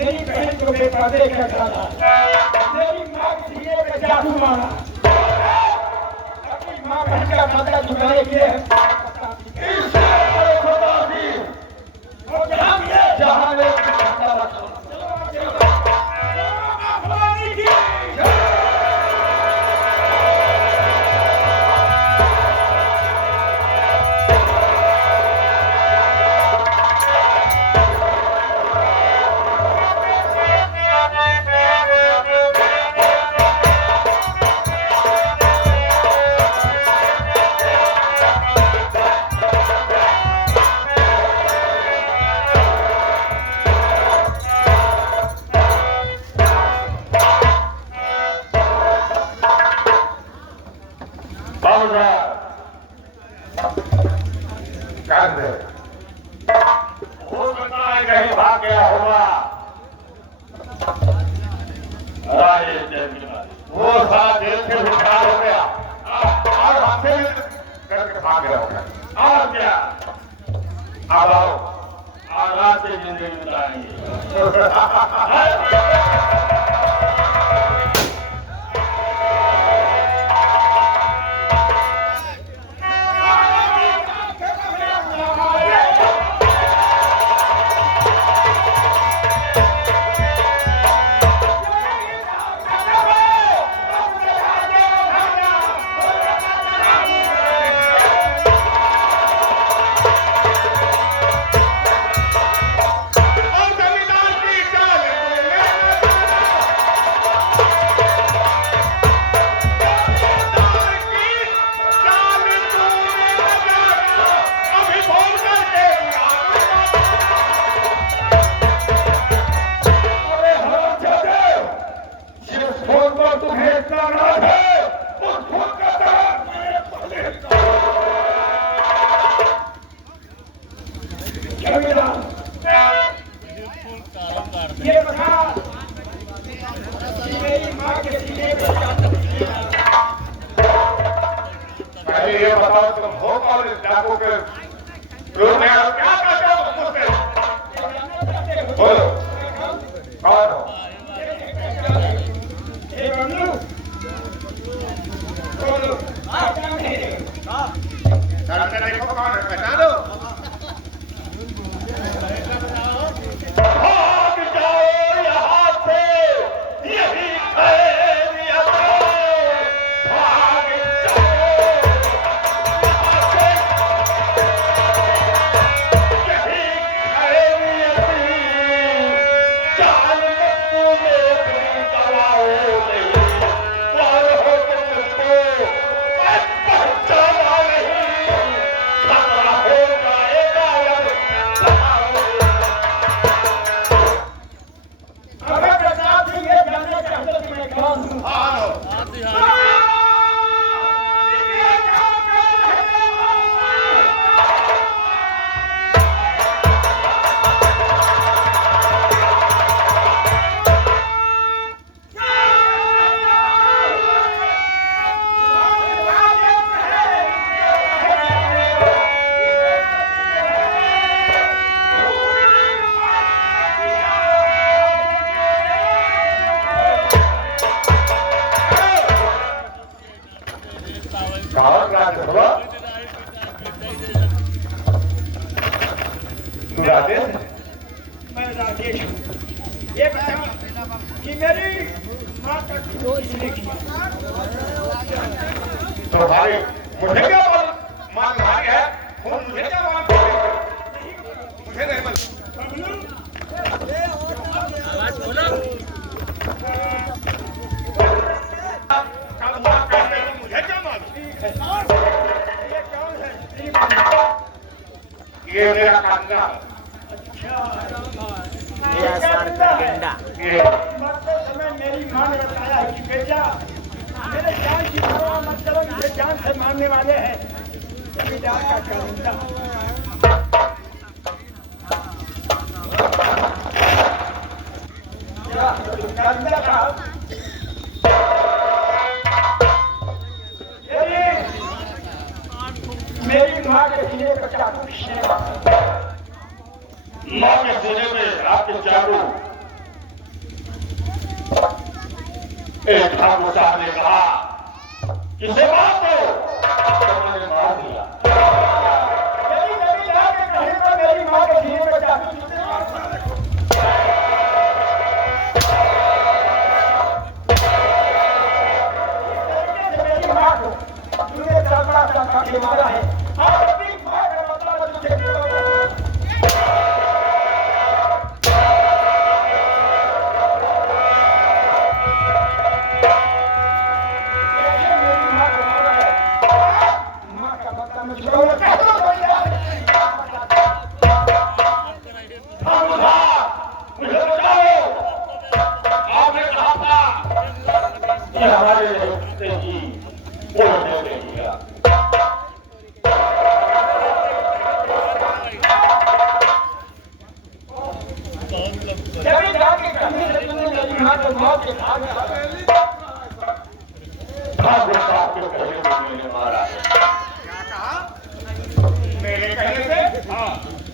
मेरी बहन को बेपर्दे कर डाला, मेरी माँ के सीने पे जादू मारा, अपनी माँ बहन का खाता चुराने के लिए जहाँ में ये बताओ तुम हो कौन इस डाकू के रूप में क्या करते हो मुझसे? बोलो कौन हो? देखो कौन है, पहचानो। भाग जाओ यहाँ से, यही खैरियत है। भाग मैं राजेश हूँ। ये बताओ कि मेरी माँ का किसने किया? तो भाई मुझे क्या माँ तुम्हारी है, मुझे क्या माँ? मुझे नहीं मालूम। आवाज बोलो। मुझे क्या मालूम? ये कौन है? ये मेरा कांदा। मेरा सर का गेंडा। मरते समय मेरी माँ ने बताया है कि बेटा मेरे जान की परवाह मत करो, मुझे जान से मारने वाले हैं। जमींदार का कांदा। मेरी माँ के सीने पर चाकू खींचने वाला। माँ के सीने में आपके चाकू। एक ठाकुर साहब ने कहा इसे मार दो, उन्होंने मार दिया। मेरी माँ के कहने पर मेरी माँ के सीने पर चाकू खींचने वाला। मेरी माँ को तूने तड़पड़ा तड़पा के मारा है। और अपनी माँ का मतलब तुझे क्यों मेरे कहने से?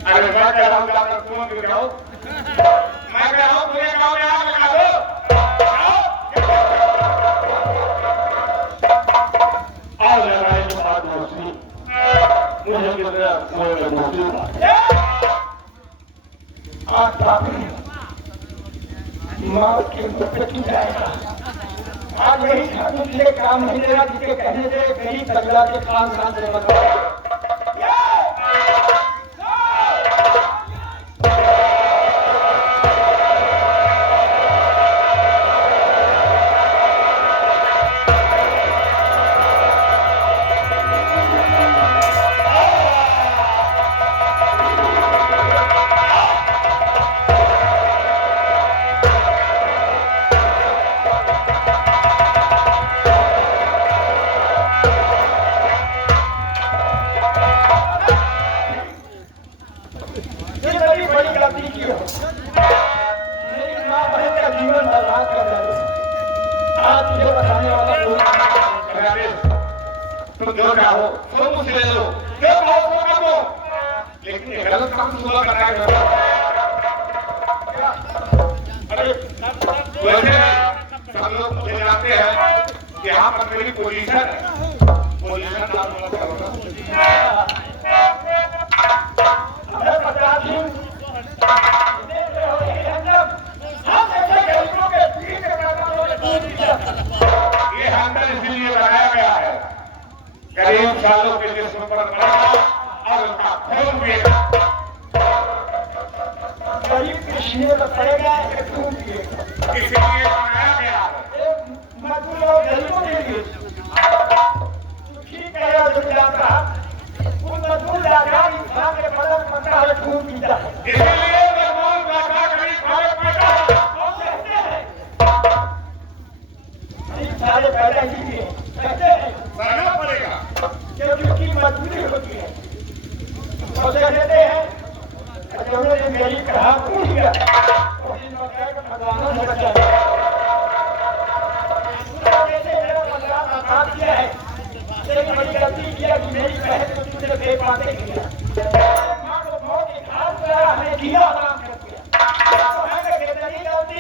अरे मैं कह रहा हूँ जाकर तुम गिर जाओ। मैं कह रहा हूँ पूरे गाँव में आग लगा दो। आओ लड़ाई के बाद दूसरी मुझे कितना कुएं में दूसरी मौत के मुख पे तू जाएगा। आज यही ठाकुर जी काम नहीं देगा जिसके कहने से गरीब तबला के खानदान से बदला। तुम जो चाहो तुम मुझसे ले लो, जो कहो वो कर दो, लेकिन ये गलत काम सुबह करना है। अरे वैसे सब लोग मुझे जानते हैं कि यहाँ पर मेरी पोजीशन है। पोजीशन आप लोग करो। ये हैंडल इसीलिए बनाया गया है गरीब सालों के जिस्म पर पड़ेगा और उसका खून पिएगा। गरीब के सीने पर पड़ेगा या खून पिएगा। इसीलिए बनाया गया है। मजदूर और गरीबों के लिए ठीक है। और जो जाता उन मजदूर जाकर इंसान के बदन पड़ता है, खून पीता है। इसीलिए मेहमान राजा गरीब खाने पैदा कौन कहते हैं सारे पैदा कीजिए, कहते हैं सहना पड़ेगा क्योंकि उसकी मजबूरी होती है। और कहते हैं ने मेरी कहा पूछ गया और इन मकान का खजाना नहीं बचा। मेरा पंजाब आजाद किया है, एक बड़ी गलती किया कि मेरी बहन को तुमने बेपाते किया। माँ को मौत के घाट पर हमें किया आराम कर दिया। कितनी गलती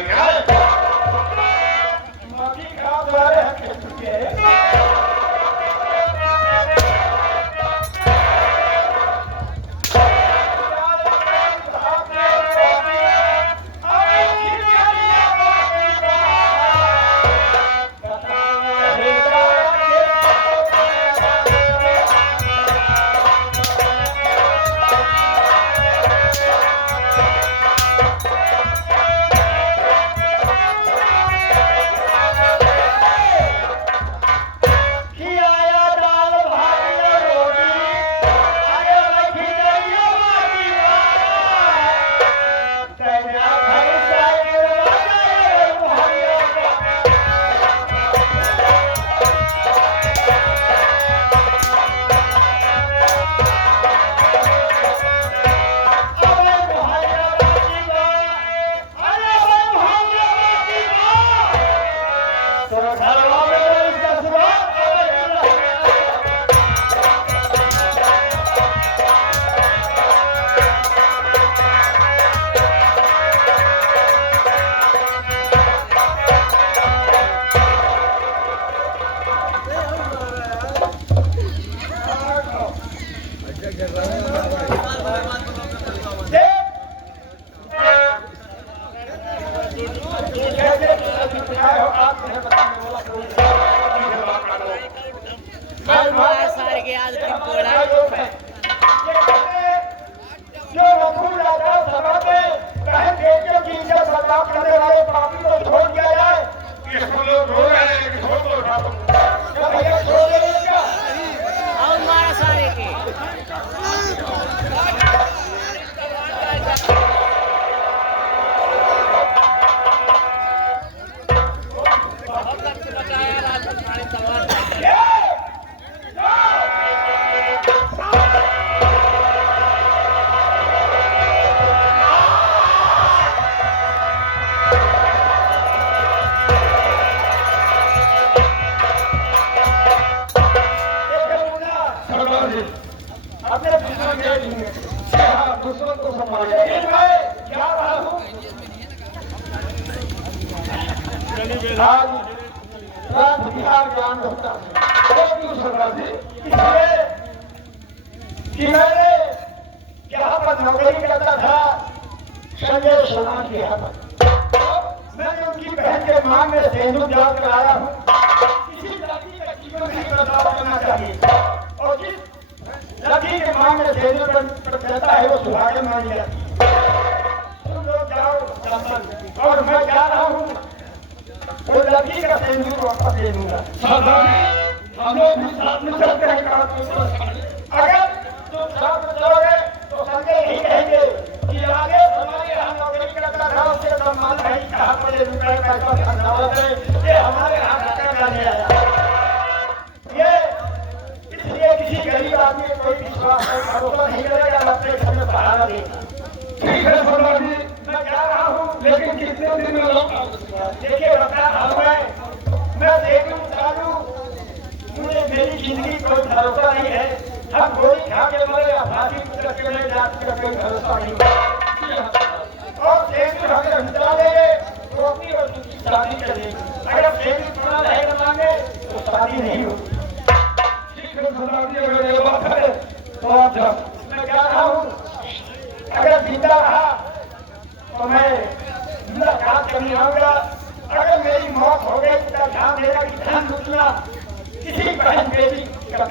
आई है। माटी खराब जा रहे हैं खेत के। नौकरी करता था संजय सोना के यहाँ पर। मैंने उनकी बहन के मां में सेंधु जाग कर आया हूँ। किसी लड़की का जीवन नहीं बर्बाद करना चाहिए और जिस लड़की के मां में सेंधु चलता है वो सुहागन मानी जाती है। तुम लोग जाओ चंदन और मैं जा रहा हूँ वो लड़की का सेंधु वापस ले लूंगा। हम लोग भी साथ में चलते हैं। अगर तुम साथ में चलोगे तो संजय नहीं कहेंगे कि आगे हमारे यहाँ नौकरी करता था उससे सम्मान नहीं कहा मुझे रुपये पैसा धन्यवाद है ये हमारे यहाँ करने आया। ये इसलिए किसी गरीब आदमी को कोई विश्वास भरोसा नहीं करेगा अपने घर में सहारा देगा। ठीक है सोना जी मैं जा रहा हूँ लेकिन कितने दिन में लौटा। देखिए बता मैं देखूँ चालू मुझे मेरी जिंदगी कोई भरोसा नहीं है। हम गोली खा के मरे फांसी करके ले जाते का कोई भरोसा नहीं और सेंधु हमें हटा लेंगे तो अपनी और दूसरी शादी करेंगे। अगर सेंधु बना रहेगा मांगे तो शादी नहीं होगी। ठीक है सरदार अगर ये बात है तो आप जाओ। मैं जा रहा हूँ अगर जिंदा रहा तो मैं मुलाकात करने आऊंगा। अगर मेरी मौत हो गई तो ध्यान देगा कि धन लूटना किसी बहन बेटी का